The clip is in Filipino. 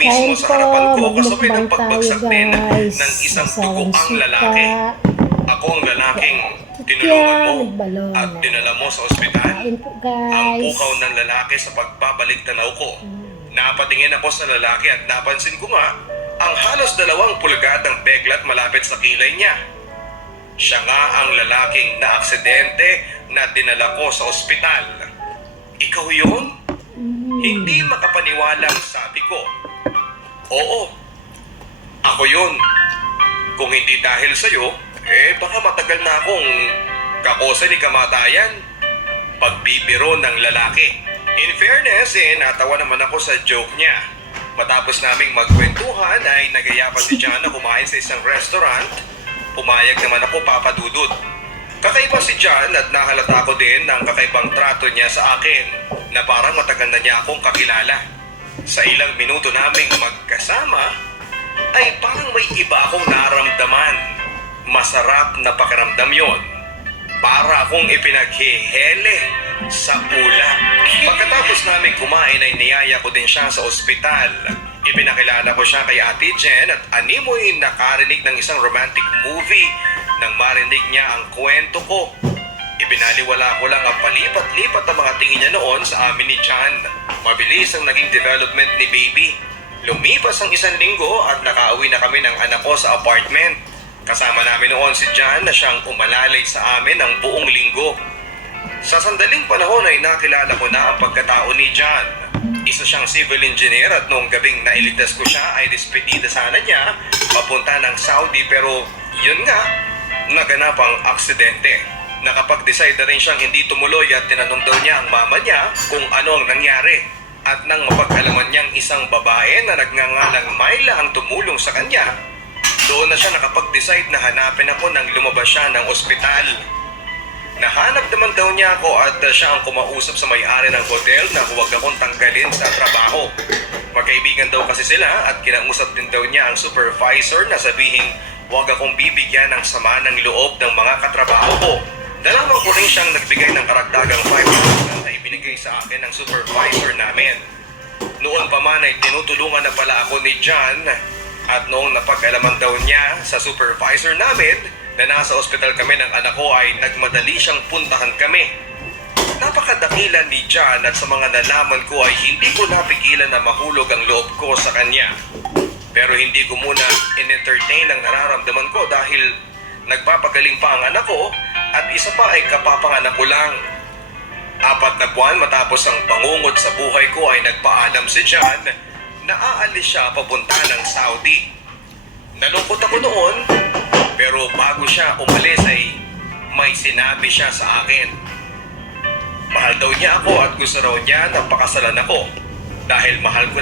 Mismo Kain sa po, harapan ko, kasabay magmukbang ng tayo pagbagsak din guys. ng isang Masawang dugoang suka. lalaki. Ako ang lalaking tinulungan Kikya, mo nagbalon. at dinala mo sa ospital. Kain po Ang guys. pukaw ng lalaki sa pagbabalik tanaw ko. Napatingin ako sa lalaki at napansin ko nga ang halos 2 pulgadang beglat malapit sa kilay niya. Siya nga ang lalaking na-aksidente na dinala ko sa ospital. Ikaw yun? Hindi makapaniwalang sabi ko. Oo, ako yun. Kung hindi dahil sa'yo, baka matagal na akong kakosa ni kamatayan. Pagbibiro ng lalaki. In fairness, natawa naman ako sa joke niya. Matapos naming magkwentuhan ay nagaya pa si John na kumain sa isang restaurant. Pumayag naman ako, Papa Dudut. Kakaiba si John at nahalata ko din ng kakaibang trato niya sa akin na parang matagal na niya akong kakilala. Sa ilang minuto naming magkasama ay parang may iba akong naramdaman. Masarap na pakiramdam yon. Para akong ipinaghihele sa ulap. Pagkatapos namin kumain ay niyaya ko din siya sa ospital. Ipinakilala ko siya kay Ate Jen at animoy nakarinig ng isang romantic movie nang marinig niya ang kwento ko. Ibinaliwala ko lang ang palipat-lipat ang mga tingin niya noon sa amin ni John. Mabilis ang naging development ni Baby. Lumipas ang 1 linggo at nakauwi na kami ng anak ko sa apartment. Kasama namin noon si John na siyang umalalay sa amin ang buong linggo. Sa sandaling panahon ay nakilala ko na ang pagkatao ni John. Isa siyang civil engineer at noong gabing nailitas ko siya ay despedida sana niya papunta ng Saudi pero yun nga, naganap ang aksidente. Nakapag-decide na rin siyang hindi tumuloy at tinanong daw niya ang mama niya kung ano ang nangyari. At nang mapag-alaman niyang isang babae na nagngangalang Myla ang tumulong sa kanya, doon na siya nakapag-decide na hanapin ako nang lumabas siya ng ospital. Nahanap naman daw niya ako at siya ang kumausap sa may-ari ng hotel na huwag akong tanggalin sa trabaho. Magkaibigan daw kasi sila at kinausap din daw niya ang supervisor na sabihing huwag akong bibigyan ng sama ng loob ng mga katrabaho ko. Nalaman ko rin siyang nagbigay ng karagdagang 5,000 na ibinigay sa akin ng supervisor namin. Noon pa man ay tinutulungan na pala ako ni John at noong napag-alaman daw niya sa supervisor namin na nasa ospital kami ng anak ko ay nagmadali siyang puntahan kami. Napakadakila ni John at sa mga nalaman ko ay hindi ko napigilan na mahulog ang loob ko sa kanya. Pero hindi ko muna in-entertain ang nararamdaman ko dahil nagpapagaling pa ang anak ko at isa pa ay kapapanganak ko lang. 4 na buwan matapos ang pangungot sa buhay ko ay nagpaalam si John na aalis siya papunta ng Saudi. Nalungkot ako noon pero bago siya umalis ay may sinabi siya sa akin. Mahal daw niya ako at gusto raw niya na pakasalan ako dahil mahal ko